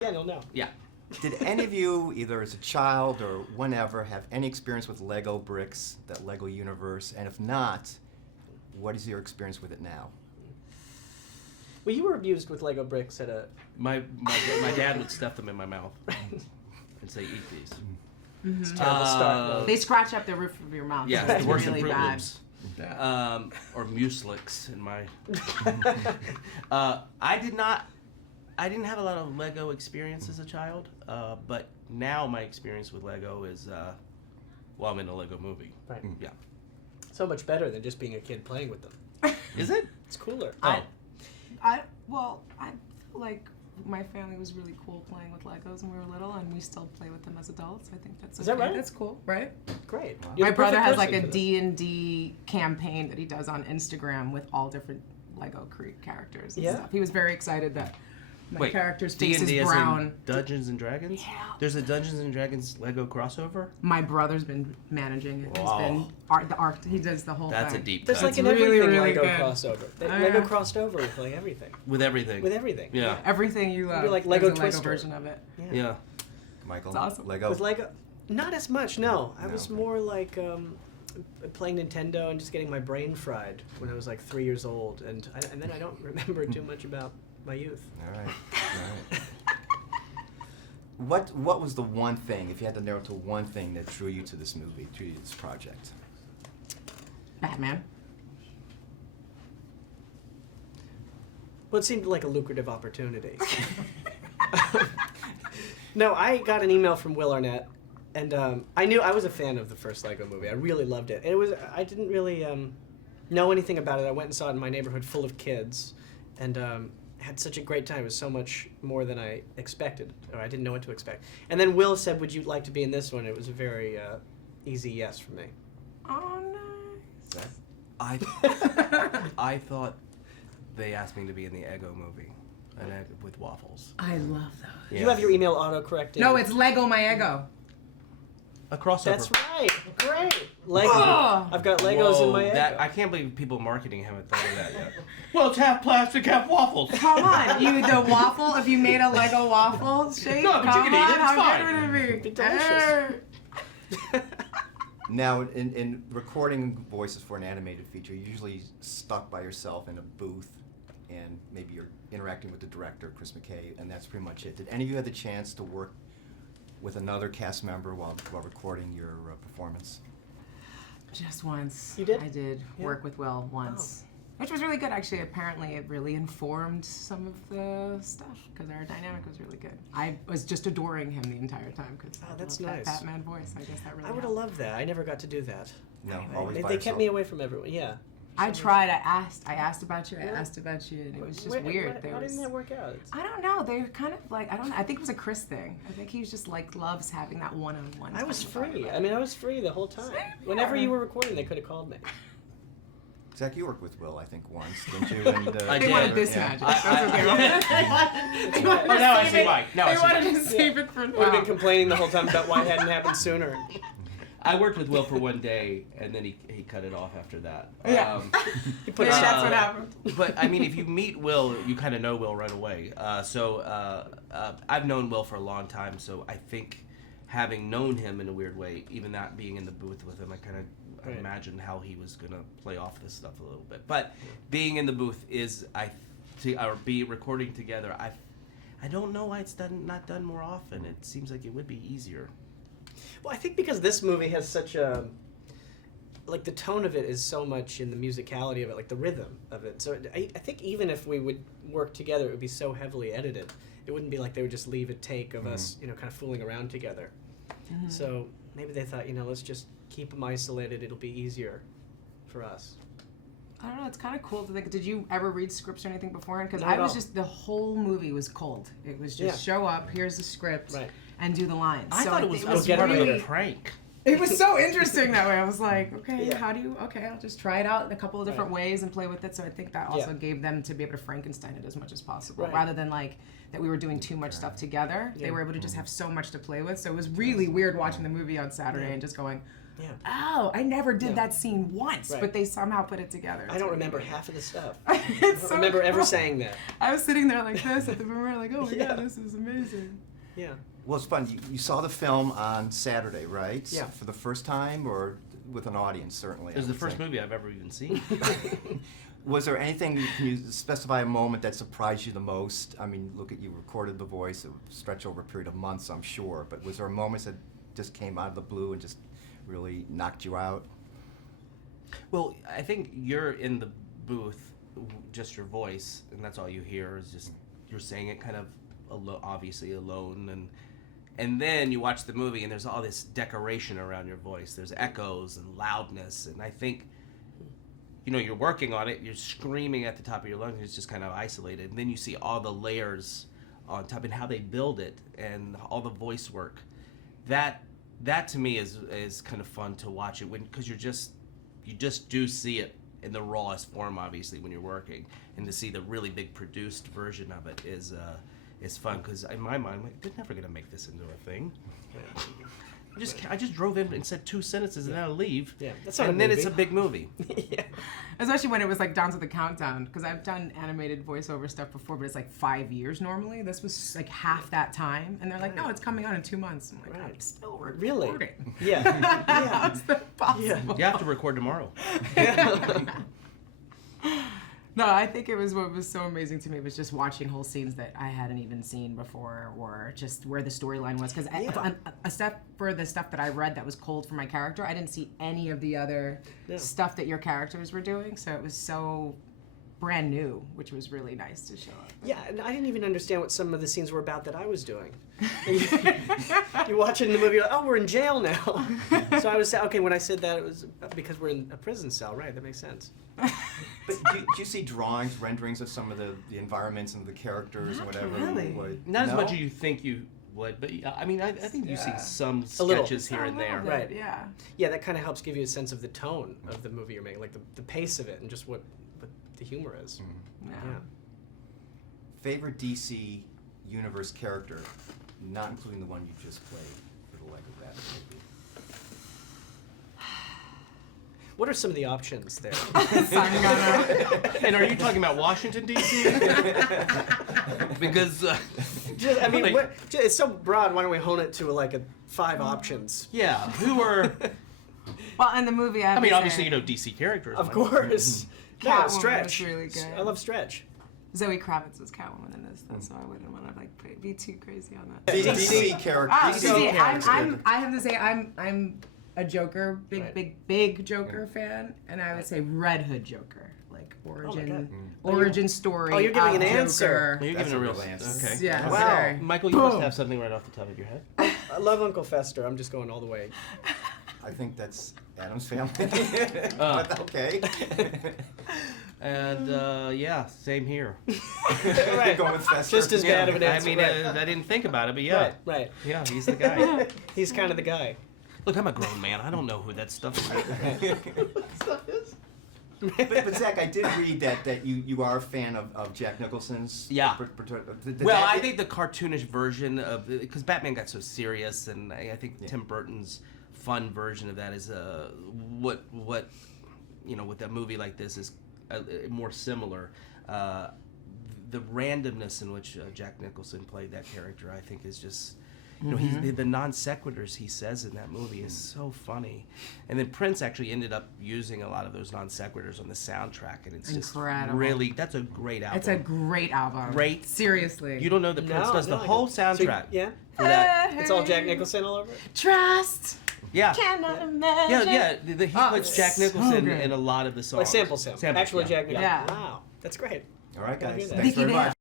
Yeah, you'll know. Yeah. Did any of you, either as a child or whenever, have any experience with Lego bricks, that Lego universe? And if not, what is your experience with it now? Well, you were abused with Lego bricks at a... My dad would stuff them in my mouth and say, "Eat these." Mm-hmm. It's a terrible start. They scratch up the roof of your mouth. Yeah, It's it's worse really than Fruit bad. Loops. Or Muslix in my... I didn't have a lot of Lego experience as a child, but now my experience with Lego is, I'm in a Lego movie. Right. Yeah. So much better than just being a kid playing with them. Is it? It's cooler. I feel like my family was really cool playing with Legos when we were little, and we still play with them as adults. I think that's Is that right? That's cool, right? Great. Wow. You're My the brother perfect has like person a for this. D&D campaign that he does on Instagram with all different Lego characters and Yeah? stuff. He was very excited that my Wait, character's face D&D is as in brown. Dungeons and Dragons? Yeah. There's a Dungeons and Dragons Lego crossover? My brother's been managing it. Wow. He's been the art. He does the whole That's a thing. deep There's cut. like an really, everything really Lego good. crossover. Oh, Lego yeah. crossed over with like everything. With everything. With everything. Yeah. Everything you love. Be like there's Lego a Lego Twister. version of it. Yeah. Michael, It's awesome. Lego? With Lego, not as much. No, I No. was more like playing Nintendo and just getting my brain fried when I was like 3 years old, and then I don't remember too much about my youth. All right. All right. What was the one thing, if you had to narrow it to one thing, that drew you to this movie, drew you to this project? Batman. Well, it seemed like a lucrative opportunity. No, I got an email from Will Arnett, and I knew I was a fan of the first Lego movie. I really loved it. And I didn't really know anything about it. I went and saw it in my neighborhood full of kids, and had such a great time. It was so much more than I expected, or I didn't know what to expect. And then Will said, "Would you like to be in this one?" It was a very easy yes for me. Oh, Is nice. that- I thought they asked me to be in the Eggo movie, an egg with waffles. I love those. Yeah. You have your email auto-corrected. No, it's Lego My Ego. A crossover. That's right. Great. Lego. Oh. I've got Legos in my that Eggo. I can't believe people marketing haven't thought of that yet. Well, it's half plastic, half waffles. Come on, the waffle. If you made a Lego waffle shape, No, but you come can eat it, on, it's how fine. good would it It'd be? be delicious. Now, in recording voices for an animated feature, you're usually stuck by yourself in a booth, and maybe you're interacting with the director, Chris McKay, and that's pretty much it. Did any of you have the chance to work with another cast member while recording your performance? Just once. You did? I did Yeah. work with Will once. Which was really good, actually. Apparently, it really informed some of the stuff, because our dynamic was really good. I was just adoring him the entire time, because that's that nice. Batman voice. I guess that really I would have helped. loved that. I never got to do that. No, always They by kept yourself. me away from everyone. Yeah. I tried. I asked about you. I asked about you, and it was just Why- weird. Why, There why was, didn't that work out? I don't know. They're kind of like, I don't know. I think it was a Chris thing. I think he was just like loves having that one-on-one. I was time to talk free. about I it. mean, I was free the whole time. Same Whenever here. you were recording, they could have called me. Zach, you worked with Will, I think, once, didn't you? And, I They did. wanted this Yeah. magic. That's what they wanted. They wanted Oh, to now I save see it. why. Now I They see wanted why. to save it for Would have been now. complaining the whole time about why it hadn't happened sooner. I worked with Will for one day, and then he cut it off after that. Yeah. You put Maybe it that's what happened. But I mean, if you meet Will, you kind of know Will right away. I've known Will for a long time, so I think having known him in a weird way, even that being in the booth with him, I kind of Right. imagined how he was gonna play off this stuff a little bit. But being in the booth is be recording together. I don't know why it's not done more often. It seems like it would be easier. Well, I think because this movie has such a... Like, the tone of it is so much in the musicality of it, like the rhythm of it. So I think even if we would work together, it would be so heavily edited. It wouldn't be like they would just leave a take of us, kind of fooling around together. So maybe they thought, let's just keep them isolated. It'll be easier for us. I don't know. It's kind of cool to think. Did you ever read scripts or anything beforehand? Because Not I at was all. just the whole movie was cold. It was just Yeah. show up. Here's the script, Right. and do the lines. I So thought it was get part of really- the prank. It was so interesting that way. I was like, okay, Yeah. how do you? Okay, I'll just try it out in a couple of different Right. ways and play with it. So I think that also Yeah. gave them to be able to Frankenstein it as much as possible, Right. rather than like that we were doing too much stuff together. They Yeah. were able to just have so much to play with. So it was really weird watching the movie on Saturday and just going, Yeah. Oh, I never did Yeah. that scene once, Right. but they somehow put it together. I don't remember half of the stuff. It's I so don't remember ever cool. saying that. I was sitting there like this at the premiere, like, oh my Yeah. god, this is amazing. Yeah. Well, it's fun. You saw the film on Saturday, right? Yeah. For the first time, or with an audience, certainly. It was I the would first think. movie I've ever even seen. Was there anything, can you specify a moment that surprised you the most? I mean, look at you recorded the voice, it stretched over a period of months, I'm sure, but was there moments that just came out of the blue and just really knocked you out? Well, I think you're in the booth, just your voice, and that's all you hear is just you're saying it kind of obviously alone, and then you watch the movie and there's all this decoration around your voice. There's echoes and loudness, and I think you're working on it. You're screaming at the top of your lungs. It's just kind of isolated, and then you see all the layers on top and how they build it and all the voice work. That to me is kind of fun to watch it because you just do see it in the rawest form, obviously, when you're working, and to see the really big produced version of it is fun because in my mind, I'm like, they're never gonna make this into a thing. I just drove in and said 2 sentences and then I leave. Yeah, that's not a and then movie. it's a big movie. Yeah. Especially when it was like down to the countdown, because I've done animated voiceover stuff before, but it's like 5 years normally. This was like half that time, and they're like, "No, it's coming out in 2 months." I'm like, Right. "I'm still recording." Really? Yeah. How is that possible? You have to record tomorrow. No, I think what was so amazing to me was just watching whole scenes that I hadn't even seen before, or just where the storyline was. Because except for the stuff that I read that was cold for my character, I didn't see any of the other stuff that your characters were doing. So it was so brand new, which was really nice to show up. Yeah, and I didn't even understand what some of the scenes were about that I was doing. You're watching the movie, you're like, oh, we're in jail now. So I was okay, when I said that, it was because we're in a prison cell, right? That makes sense. But do you see drawings, renderings of some of the environments and the characters and whatever? really. Not as No? much as you think you would, but I mean, I think you see Yeah. some A little. sketches here and there. Right. Yeah. Yeah, that kind of helps give you a sense of the tone of the movie you're making, like the pace of it and just what the humor is. Yeah. Yeah. Favorite DC Universe character, not including the one you just played for the Lego Batman movie. What are some of the options there? Sangana. And are you talking about Washington, D.C.? Because, I mean, like- it's so broad. Why don't we hone it to like 5 options? yeah, who are, Well, in the movie, I I mean, would obviously, say D.C. characters. Of like- course. No, Catwoman Stretch. was really good. I love Stretch. Zoe Kravitz was Catwoman in this, though, so I wouldn't want to like be too crazy on that. DC character. Ah, DC see, character. I have to say I'm a Joker, Right. big Joker fan, and I would say Red Hood Joker, like origin God. origin story. Oh, you're giving of an answer. You're That's giving a a real real answer. Okay. Yeah, Wow. sorry. Michael, you must Boom. have something right off the top of your head. I love Uncle Fester. I'm just going all the way. I think that's Adam's family. But okay. And yeah, same here. Right. Going with Fester. Just as bad of an I answer. mean, right. I didn't think about it, but yeah, Right. yeah, he's the guy. He's kind of the guy. Look, I'm a grown man. I don't know who that stuff is. But Zach, I did read that you are a fan of Jack Nicholson's. Yeah. Did Well, that- I think the cartoonish version of because Batman got so serious, and I think Tim Burton's fun version of that is what with a movie like this is more similar. The randomness in which Jack Nicholson played that character, I think, is just. He's, the non sequiturs he says in that movie is so funny, and then Prince actually ended up using a lot of those non sequiturs on the soundtrack, and it's Incredible. just really that's a great album. It's a great album. Great. Seriously. You don't know that Prince does the I whole don't. So, soundtrack. yeah. For that. It's all Jack Nicholson all over it? Trust. Yeah. Cannot imagine. Yeah. He puts Jack so Nicholson good. in a lot of the songs. Like samples him. Actually, yeah. Jack Nicholson. Yeah. Wow. That's great. All right, Gotta guys. hear that. Thanks very Vicky much.